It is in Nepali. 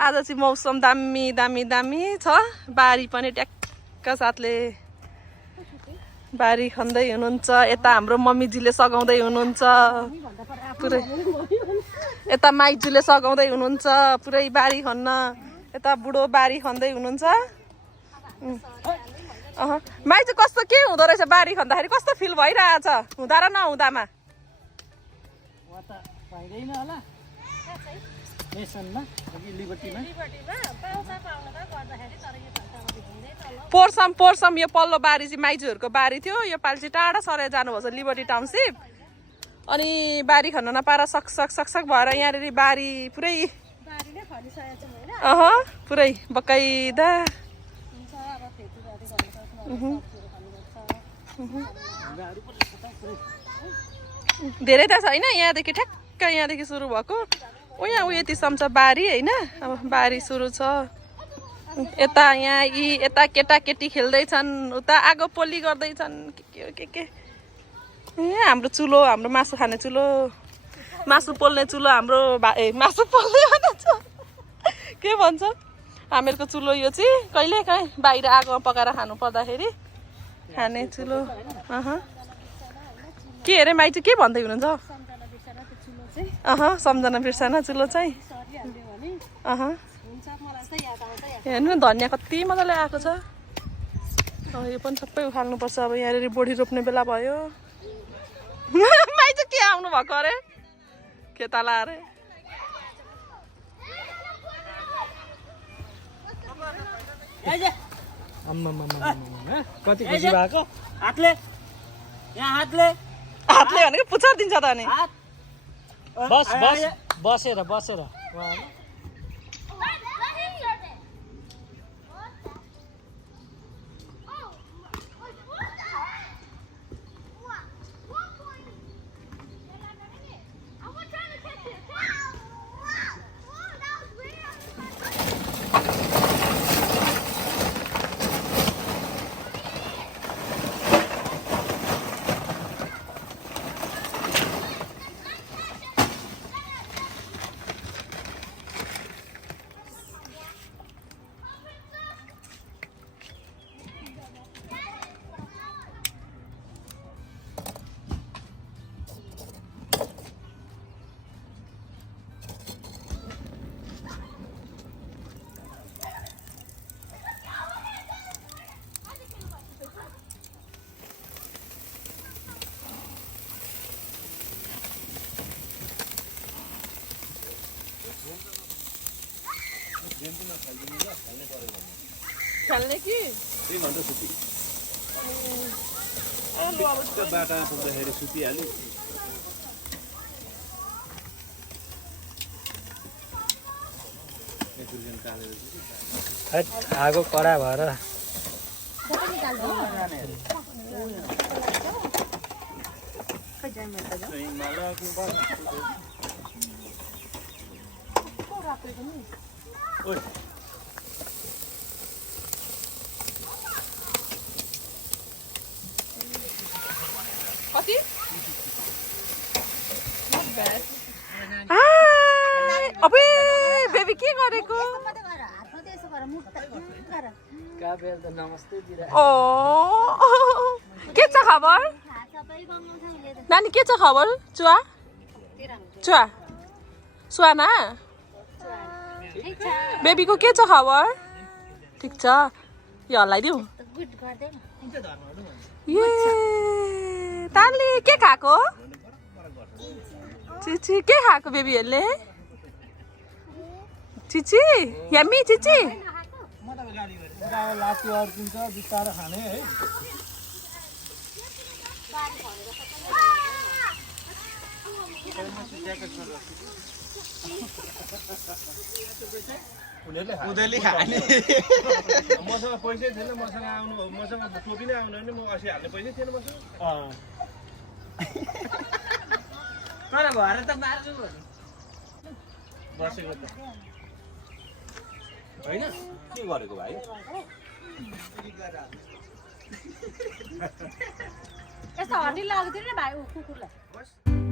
आज चाहिँ मौसम दामी दामी दामी छ बारी पनि ट्याक्क साथले बारी खन्दै हुनुहुन्छ यता हाम्रो मम्मीजीले सघाउँदै हुनुहुन्छ पुरै यता माइजूले सघाउँदै हुनुहुन्छ पुरै बारी खन्न यता बुढो बारी खन्दै हुनुहुन्छ माइजू कस्तो के हुँदो रहेछ बारी खन्दाखेरि कस्तो फिल भइरहेछ हुँदा र नहुँदामा पोर्सम यो पल्लो बारी चाहिँ माइजूहरूको बारी थियो यो पालि चाहिँ टाढा सरेर जानुभएको छ लिबर्टी टाउनसिप अनि बारी खन्न नपाएर सकसक भएर यहाँनिर बारी पुरै पुरै बकाइदा धेरै त छैन यहाँदेखि ठ्याक्क यहाँदेखि सुरु भएको यहाँ ऊ यतिसम्म छ बारी होइन अब बारी सुरु छ यता यहाँ यी यता केटाकेटी खेल्दैछन् उता आगो पोली गर्दैछन् के हाम्रो चुलो हाम्रो मासु खाने चुलो मासु पोल्ने चुलो हाम्रो मासु पोल्ने के भन्छ हामीहरूको चुलो यो चाहिँ कहिले काहीँ बाहिर आगोमा पकाएर खानु पर्दाखेरि खाने चुलो के अरे माइ चाहिँ के भन्दै हुनुहुन्छ सम्झना बिर्सना चुलो चाहिँ हेर्नु धनियाँ कति मजाले आएको छ यो पनि सबै उखाल्नुपर्छ अब यहाँनिर बोडी रोप्ने बेला भयो माइ चाहिँ के आउनु भएको अरे खेताला अरे कति खुसी भएको हातले भनेको पुच्छर दिन्छ त अनि बसेर खेल्ने कि बाटा पुग्दाखेरि सुतिहाल्यो आगो कडा भएर कति अबे बेबी के गरेको ओ के छ खबर नानी के छ खबर चुवा सुहाना बेबीको के छ खबर ठिक छ यो हल्लाइदिउँ ए तानले के खाएको चिची के खाएको बेबीहरूले चिची यम्मी चिची लाती अड्किन्छ बिस्तारो खाने है उनीहरूले खाने मसँग पैसै थिएन मसँग आउनु मसँग टोपी नै आउनु भने म अस्ति हाल्ने पैसै थिएन मसँग तर भएर त मार्छु बसेको त होइन के गरेको भाइ यस्तो हड्डी लाग्दैन भाइ कुकुरलाई